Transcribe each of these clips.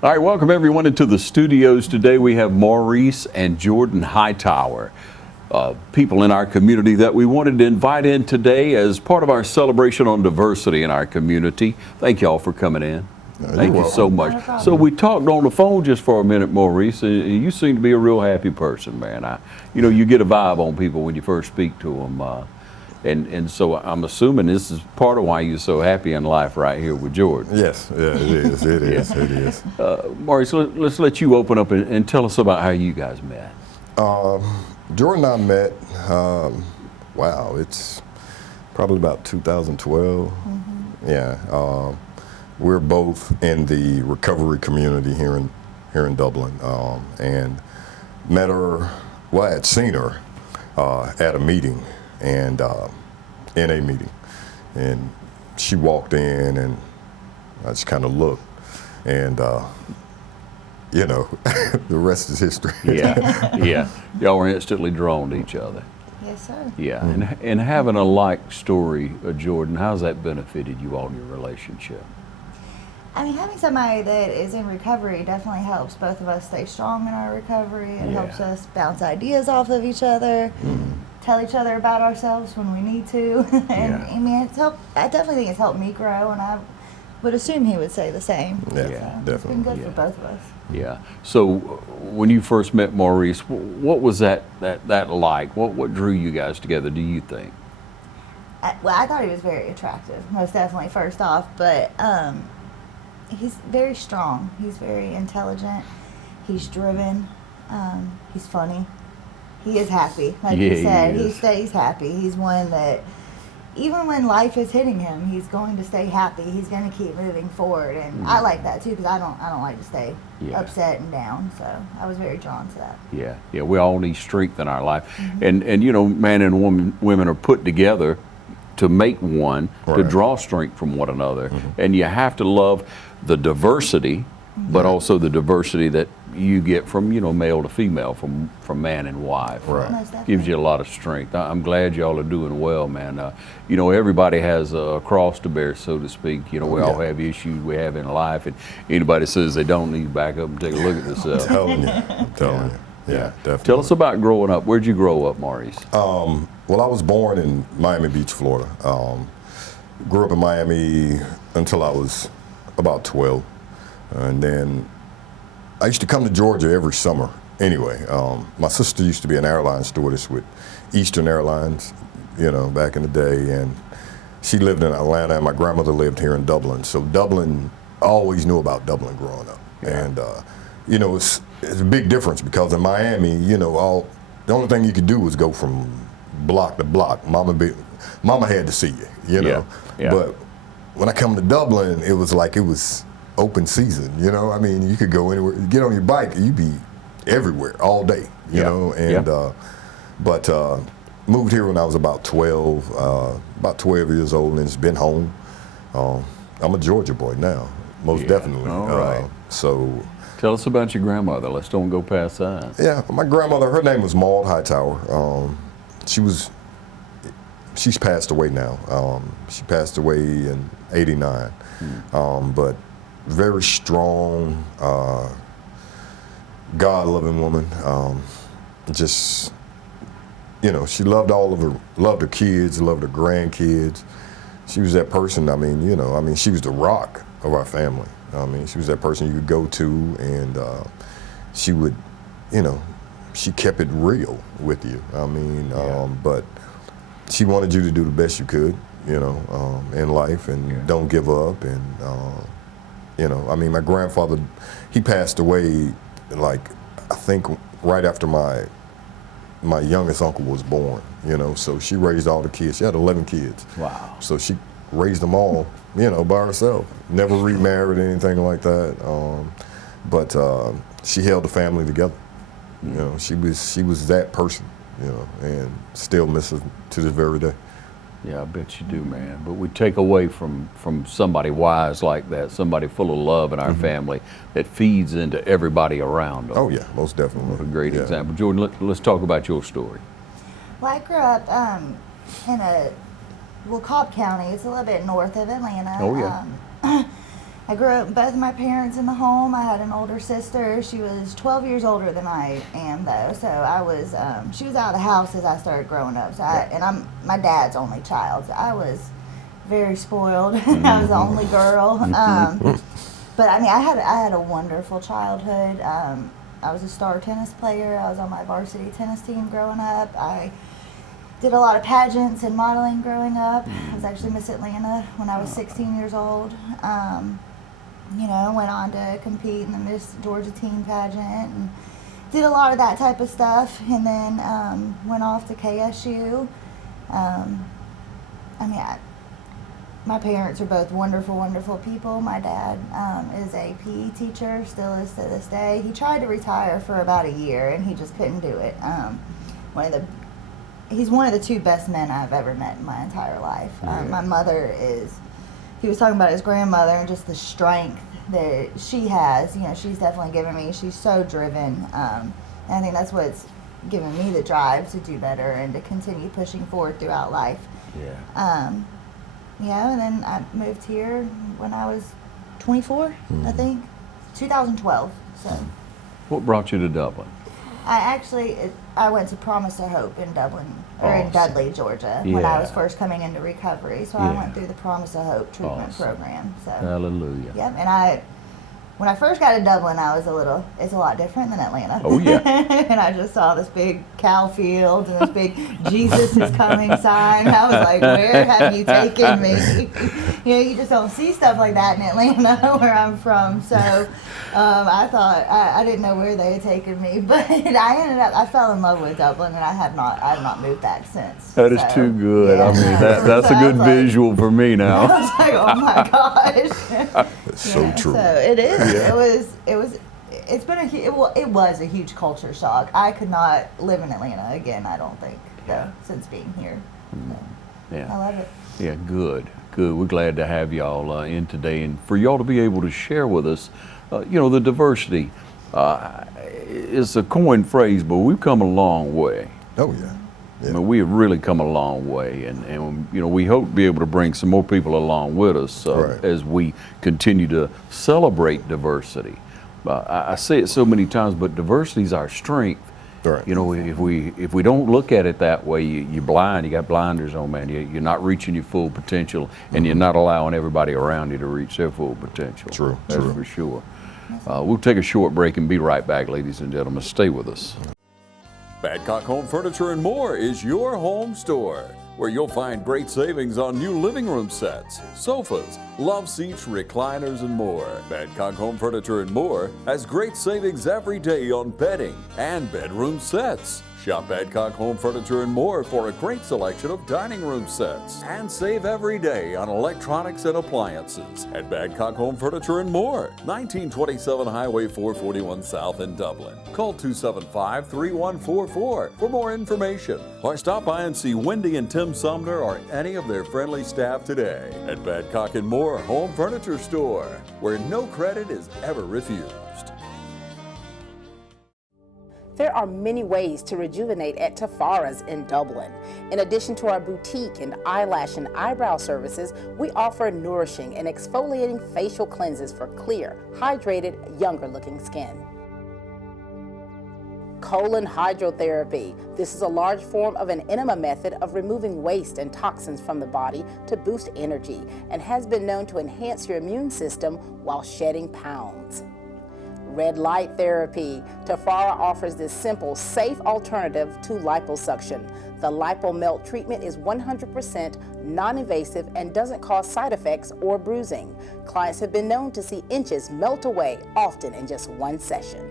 All right, welcome everyone into the studios today. We have Maurice and Jordan Hightower, people in our community that we wanted to invite in today as part of our celebration on diversity in our community. Thank y'all for coming in. Thank you so much. So we talked on the phone just for a minute, Maurice. You seem to be a real happy person, man. You get a vibe on people when you first speak to them. And so I'm assuming this is part of why you're so happy in life right here with Jordan. Yes, yeah, it is, it is, it is. Maurice, let's let you open up and tell us about how you guys met. Jordan and I met, wow, it's probably about 2012. Mm-hmm. Yeah, we're both in the recovery community here in Dublin, and met her, well, I had seen her at a meeting, and in a meeting, and she walked in, and I just kind of looked, and the rest is history. Yeah, yeah. Y'all were instantly drawn to each other. Yes, sir. Yeah, and having a like story, Jordan, how's that benefited you all in your relationship? I mean, having somebody that is in recovery definitely helps both of us stay strong in our recovery. It helps us bounce ideas off of each other, tell each other about ourselves when we need to. And I mean, I definitely think it's helped me grow, and I would assume he would say the same. Yeah, so definitely. It's been good for both of us. Yeah. So when you first met Maurice, what was that like? What drew you guys together, do you think? Well, I thought he was very attractive, most definitely, first off, but he's very strong. He's very intelligent. He's driven. He's funny. He is happy. Like you said, he stays happy. He's one that, even when life is hitting him, he's going to stay happy. He's going to keep moving forward. And I like that too, because I don't like to stay upset and down. So I was very drawn to that. Yeah. We all need strength in our life. And man and women are put together to make one, to draw strength from one another. And you have to love the diversity, but also the diversity that you get from male to female, from man and wife. Gives you a lot of strength. I'm glad y'all are doing well, man. Everybody has a cross to bear, so to speak. We all have issues we have in life, and anybody says they don't, need to back up and take a look at themselves. I'm telling you. Yeah, definitely. Tell us about growing up. Where'd you grow up, Maurice? Well, I was born in Miami Beach, Florida. Grew up in Miami until I was about 12. And then I used to come to Georgia every summer anyway. My sister used to be an airline stewardess with Eastern Airlines, back in the day. And she lived in Atlanta, and my grandmother lived here in Dublin. So Dublin, I always knew about Dublin growing up. Yeah. And, it's a big difference, because in Miami, the only thing you could do was go from block to block. Mama had to see you, Yeah. But when I come to Dublin, it was like it was open season, I mean, you could go anywhere, get on your bike, you'd be everywhere all day, you know. And but moved here when I was about 12 years old, and it's been home. I'm a Georgia boy now, most definitely. All right. So tell us about your grandmother. Let's don't go past that. Yeah, my grandmother, her name was Maud Hightower. She's passed away now. She passed away in '89. But very strong, God-loving woman. Just, she loved loved her kids, loved her grandkids. She was that person. She was the rock of our family. She was that person you could go to, and she would, she kept it real with you. But she wanted you to do the best you could, in life, and don't give up. And, my grandfather, he passed away, I think right after my youngest uncle was born, so she raised all the kids. She had 11 kids. Wow. So she raised them all, by herself. Never remarried, anything like that. But she held the family together. She was that person, and still miss her to this very day. Yeah, I bet you do, man. But we take away from somebody wise like that, somebody full of love in our family that feeds into everybody around them. Oh yeah, most definitely. What a great example. Jordan, let's talk about your story. Well, I grew up in Cobb County. It's a little bit north of Atlanta. Oh yeah. I grew up with both of my parents in the home. I had an older sister. She was 12 years older than I am, though. So I was, she was out of the house as I started growing up. So I'm my dad's only child. So I was very spoiled. I was the only girl. But I mean, I had a wonderful childhood. I was a star tennis player. I was on my varsity tennis team growing up. I did a lot of pageants and modeling growing up. I was actually Miss Atlanta when I was 16 years old. You know, went on to compete in the Miss Georgia teen pageant and did a lot of that type of stuff. And then went off to KSU. I mean, my parents are both wonderful, wonderful people. My dad is a PE teacher, still is to this day. He tried to retire for about a year, and he just couldn't do it. He's one of the two best men I've ever met in my entire life. My mother is, he was talking about his grandmother and just the strength that she has. You know, she's definitely given me, she's so driven. And I think that's what's given me the drive to do better and to continue pushing forward throughout life. Yeah, and then I moved here when I was 24, I think, 2012. So. What brought you to Dublin? I went to Promise of Hope in Dublin, or in Dudley, Georgia, when I was first coming into recovery. So I went through the Promise of Hope treatment program. So. Hallelujah. Yep, and when I first got to Dublin, it's a lot different than Atlanta. Oh, yeah. And I just saw this big cow field and this big Jesus is coming sign. I was like, where have you taken me? You know, you just don't see stuff like that in Atlanta, where I'm from. So I thought, I didn't know where they had taken me. But I fell in love with Dublin, and I have not moved back since. That is too good. Yeah. I mean, that's a good visual for me now. I was like, oh my gosh. It's so true. So it is. Yeah. It was a huge culture shock. I could not live in Atlanta again, I don't think, though, since being here. So, I love it. Yeah, good. We're glad to have y'all in today, and for y'all to be able to share with us, you know, the diversity. It's a coined phrase, but we've come a long way. Oh, yeah. I mean, we have really come a long way, and you know, we hope to be able to bring some more people along with us as we continue to celebrate diversity. I say it so many times, but diversity is our strength. Right. You know, if we don't look at it that way, you're blind. You got blinders on, man. You're not reaching your full potential, and you're not allowing everybody around you to reach their full potential. True. That's for sure. We'll take a short break and be right back, ladies and gentlemen. Stay with us. Badcock Home Furniture and More is your home store, where you'll find great savings on new living room sets, sofas, love seats, recliners, and more. Badcock Home Furniture and More has great savings every day on bedding and bedroom sets. Shop Badcock Home Furniture and More for a great selection of dining room sets. And save every day on electronics and appliances at Badcock Home Furniture and More, 1927 Highway 441 South in Dublin. Call 275-3144 for more information, or stop by and see Wendy and Tim Sumner or any of their friendly staff today at Badcock and More Home Furniture Store, where no credit is ever refused. There are many ways to rejuvenate at Tafara's in Dublin. In addition to our boutique and eyelash and eyebrow services, we offer nourishing and exfoliating facial cleanses for clear, hydrated, younger-looking skin. Colon hydrotherapy. This is a large form of an enema method of removing waste and toxins from the body to boost energy, and has been known to enhance your immune system while shedding pounds. Red light therapy. Tafara offers this simple, safe alternative to liposuction. The LipoMelt treatment is 100% non-invasive and doesn't cause side effects or bruising. Clients have been known to see inches melt away, often in just one session.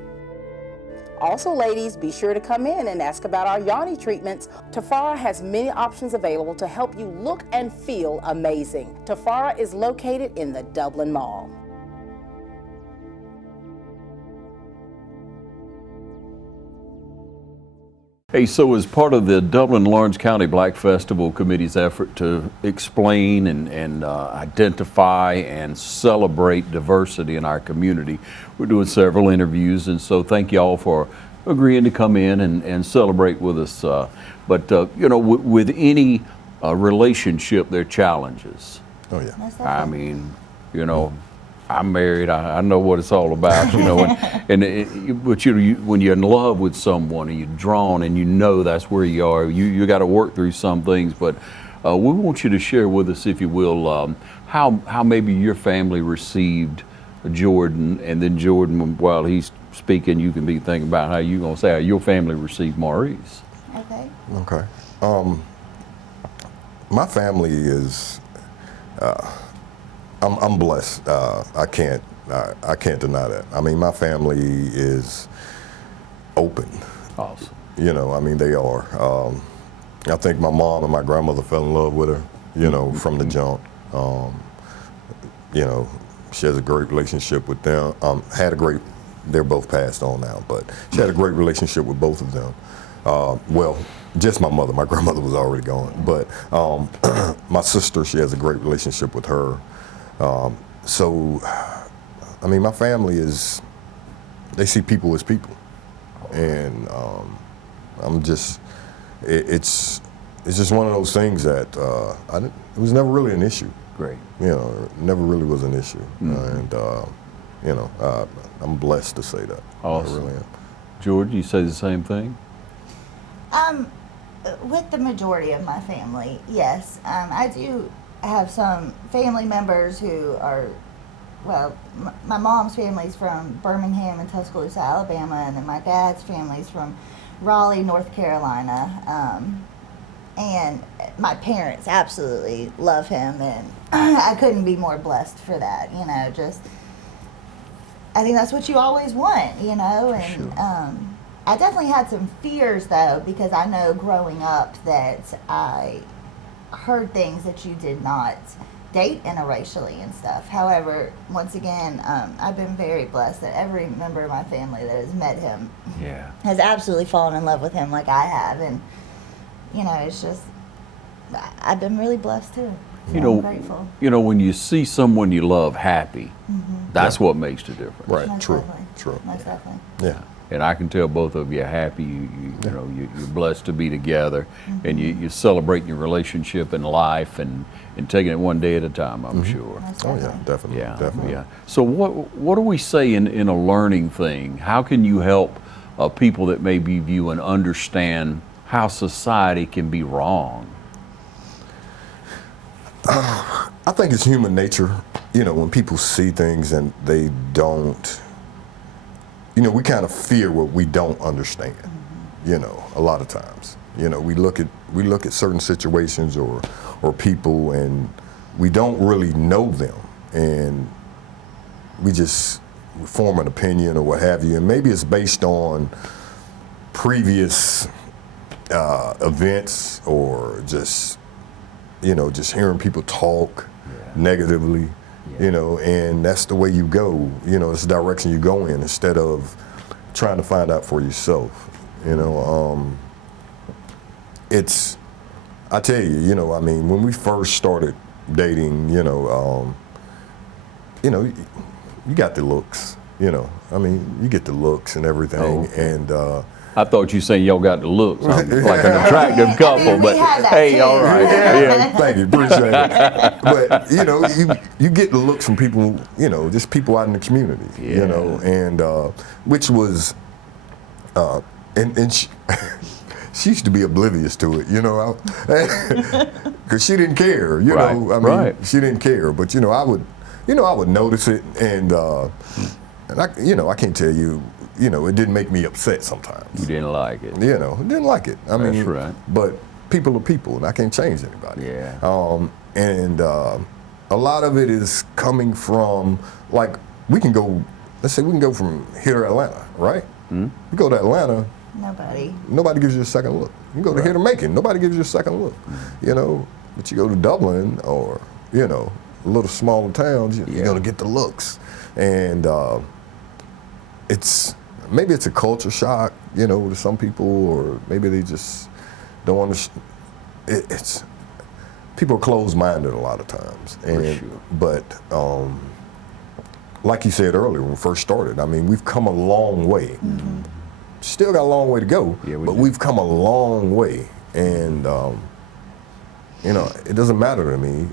Also, ladies, be sure to come in and ask about our yoni treatments. Tafara has many options available to help you look and feel amazing. Tafara is located in the Dublin Mall. Hey, so as part of the Dublin Lawrence County Black Festival Committee's effort to explain and identify and celebrate diversity in our community, we're doing several interviews, and so thank you all for agreeing to come in and celebrate with us. But you know, with any relationship, there are challenges. Oh, yeah. I mean, you know, I'm married. I know what it's all about, you know. But when you're in love with someone and you're drawn and you know that's where you are, you got to work through some things. But we want you to share with us, if you will, how maybe your family received Jordan, and then Jordan, while he's speaking, you can be thinking about how you're gonna say how your family received Maurice. Okay. Okay. My family is. I'm blessed. I can't deny that. I mean, my family is open. Awesome. You know, I mean, they are. I think my mom and my grandmother fell in love with her, you know, from the jump. You know, she has a great relationship with them. They're both passed on now, but she had a great relationship with both of them. Well, just my mother. My grandmother was already gone. But my sister, she has a great relationship with her. So, I mean, my family they see people as people. And it's just one of those things that it was never really an issue. Great. You know, it never really was an issue. And, you know, I'm blessed to say that. Awesome. I really am. George, you say the same thing? With the majority of my family, yes. I do have some family members who are, well, my mom's family's from Birmingham and Tuscaloosa, Alabama, and then my dad's family's from Raleigh, North Carolina. And my parents absolutely love him, and I couldn't be more blessed for that, you know, just, I think that's what you always want, you know, and Sure. I definitely had some fears, though, because I know growing up that I heard things that you did not date interracially and stuff. However, once again, I've been very blessed that every member of my family that has met him has absolutely fallen in love with him like I have. And, you know, it's just, I've been really blessed, too. So I'm grateful. You know, when you see someone you love happy, that's what makes the difference. Right. Most True. definitely. True. Most definitely. Yeah. And I can tell both of you are happy. You know, you're blessed to be together, and you're celebrating your relationship and life, and taking it one day at a time. I'm sure. Most Oh, definitely. yeah, definitely. Yeah, Definitely. yeah. So what do we say in a learning thing? How can you help people that may be viewing understand how society can be wrong? I think it's human nature, you know, when people see things and they don't, you know, we kind of fear what we don't understand, you know, a lot of times. You know, we look at certain situations or people, and we don't really know them, and we just form an opinion or what have you, and maybe it's based on previous events, or just, you know, just hearing people talk negatively, you know, and that's the way you go. You know, it's the direction you go in instead of trying to find out for yourself. You know, I tell you, you know, I mean, when we first started dating, you know, you got the looks, you know. I mean, you get the looks and everything, okay. and I thought you saying y'all got the looks. I'm like an attractive couple, we but had that hey, too. all right. yeah, thank you, appreciate it. But you know, you get the looks from people, you know, just people out in the community, you know, and which was, and she used to be oblivious to it, you know, because she didn't care, you know. I mean, she didn't care, but you know, I would notice it, and I, you know, I can't tell you. You know, it didn't make me upset sometimes. You didn't like it. You know, didn't like it. I mean, that's right. But people are people, and I can't change anybody. Yeah. And a lot of it is coming from, like, let's say we can go from here to Atlanta, right? We go to Atlanta. Nobody gives you a second look. You go to here to Macon. Nobody gives you a second look. You know, but you go to Dublin or, you know, little smaller towns, you're gonna get the looks, and maybe it's a culture shock, you know, to some people, or maybe they just don't understand. It's people are closed-minded a lot of times, and but like you said earlier when we first started, I mean, we've come a long way. Still got a long way to go, but we've come a long way, and you know, it doesn't matter to me,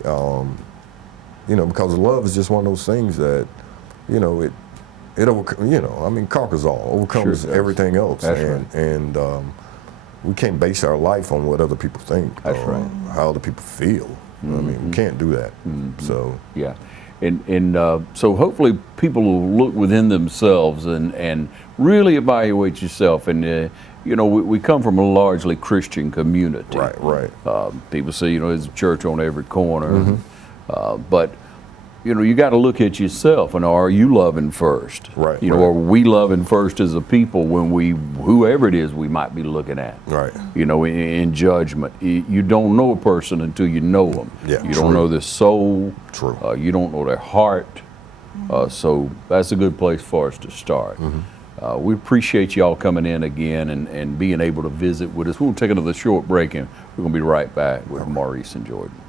you know, because love is just one of those things that you know, it you know, I mean, conquers all, overcomes Sure does. everything else. That's and we can't base our life on what other people think. That's or right. how other people feel. I mean, we can't do that. So Yeah, and so hopefully people will look within themselves and really evaluate yourself. And you know, we come from a largely Christian community. right. People say, you know, there's a church on every corner, but you know, you got to look at yourself and are you loving first? Right, You know, right. are we loving first as a people when whoever it is we might be looking at? Right. You know, in judgment, you don't know a person until you know them. Yeah, You don't know their soul. True. You don't know their heart. So that's a good place for us to start. We appreciate y'all coming in again and being able to visit with us. We'll take another short break and we're going to be right back with Maurice and Jordan.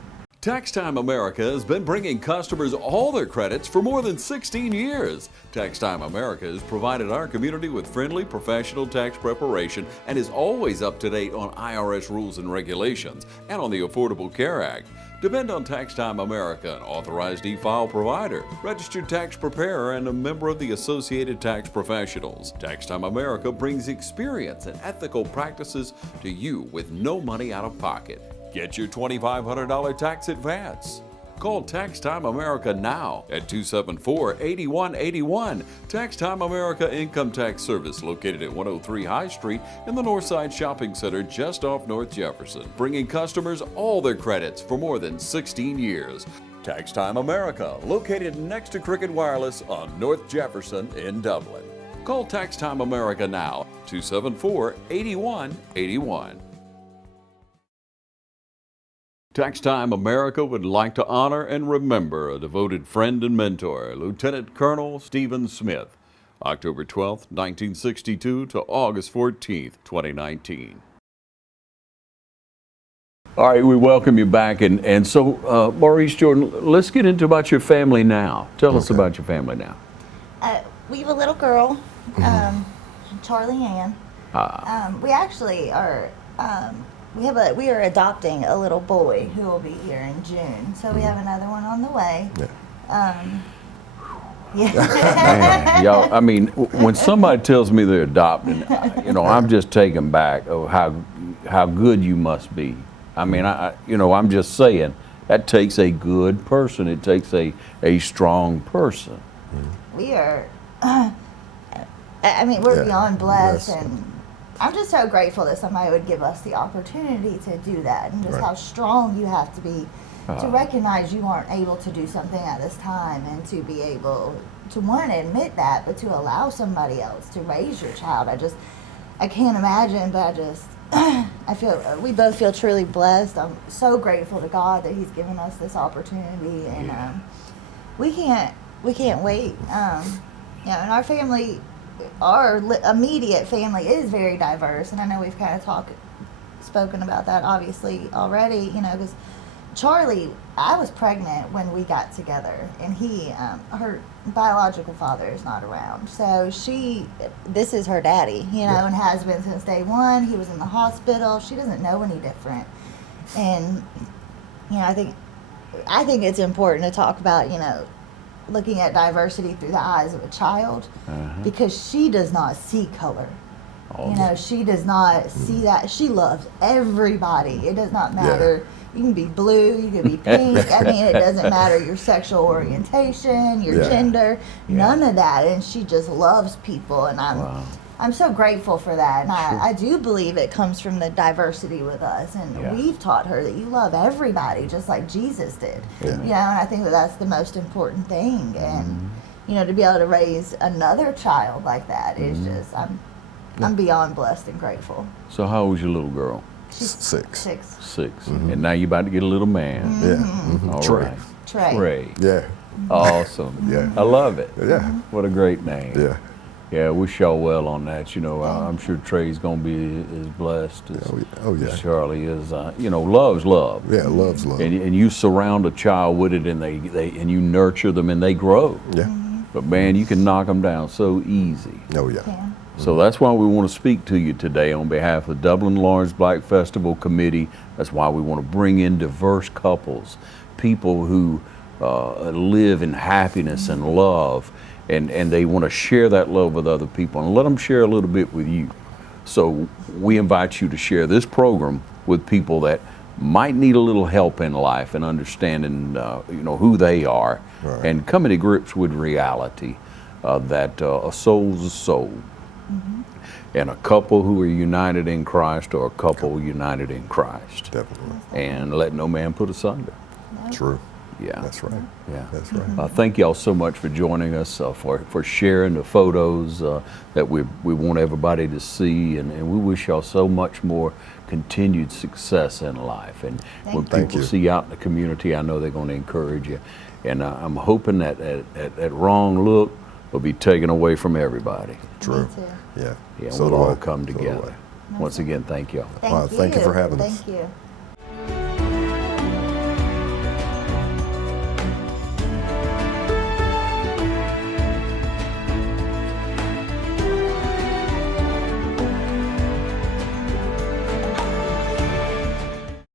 Tax Time America has been bringing customers all their credits for more than 16 years. Tax Time America has provided our community with friendly, professional tax preparation and is always up to date on IRS rules and regulations and on the Affordable Care Act. Depend on Tax Time America, an authorized e-file provider, registered tax preparer, and a member of the Associated Tax Professionals. Tax Time America brings experience and ethical practices to you with no money out of pocket. Get your $2,500 tax advance. Call Tax Time America now at 274-8181. Tax Time America Income Tax Service, located at 103 High Street in the Northside Shopping Center just off North Jefferson, bringing customers all their credits for more than 16 years. Tax Time America, located next to Cricket Wireless on North Jefferson in Dublin. Call Tax Time America now, 274-8181. Tax Time America would like to honor and remember a devoted friend and mentor, Lieutenant Colonel Stephen Smith, October 12, 1962 to August 14, 2019. All right, we welcome you back. And so, Maurice, Jordan, let's get into about your family now. Tell us about your family now. We have a little girl, Charlie Ann. We actually are. We are adopting a little boy who will be here in June. So we have another one on the way. Man, y'all, I mean, when somebody tells me they're adopting, you know, I'm just taken back of how good you must be. I mean, you know, I'm just saying that takes a good person. It takes a strong person. We are. I mean, we're beyond blessed, Yes. and I'm just so grateful that somebody would give us the opportunity to do that, and just how strong you have to be to recognize you aren't able to do something at this time, and to be able to admit that, but to allow somebody else to raise your child. I can't imagine, but I feel we both feel truly blessed. I'm so grateful to God that He's given us this opportunity, and we can't wait. And our family. Our immediate family is very diverse, and I know we've kind of spoken about that obviously already, you know, because Charlie, I was pregnant when we got together, and her biological father is not around, so this is her daddy, you know, and has been since day one. He was in the hospital. She doesn't know any different, and you know, I think it's important to talk about, you know, looking at diversity through the eyes of a child, because she does not see color. You know, she does not see that. She loves everybody. It does not matter. You can be blue, you can be pink. I mean, it doesn't matter your sexual orientation, your gender, none of that. And she just loves people, and I'm so grateful for that. And I do believe it comes from the diversity with us. And we've taught her that you love everybody just like Jesus did. You know, and I think that's the most important thing. And, you know, to be able to raise another child like that is just, I'm beyond blessed and grateful. So how old is your little girl? She's 6. 6. And now you're about to get a little man. All Trey. right. Trey. Yeah. Awesome. I love it. Yeah. What a great name. Yeah. Yeah, wish y'all well on that. You know, I'm sure Trey's going to be as blessed as Charlie is. You know, love's love. Yeah, love's love. And you surround a child with it, and and you nurture them, and they grow. Yeah. But man, you can knock them down so easy. Oh, yeah. So that's why we want to speak to you today on behalf of the Dublin Lawrence Black Festival Committee. That's why we want to bring in diverse couples, people who live in happiness and love. and they want to share that love with other people, and let them share a little bit with you. So we invite you to share this program with people that might need a little help in life and understanding, who they are, Right. and coming to grips with reality that a soul's a soul. And a couple who are united in Christ are a couple united in Christ. Definitely. And let no man put asunder. True. Yeah. That's right. Yeah. That's right. Thank y'all so much for joining us, for sharing the photos that we want everybody to see, and we wish y'all so much more continued success in life. And when Thank people you. see you out in the community, I know they're going to encourage you. And I'm hoping that that wrong look will be taken away from everybody. True. Me too. Yeah. Yeah, So we'll do all I. come So do together. I. Once again, thank y'all. Thank you. Thank you for having us. Thank you.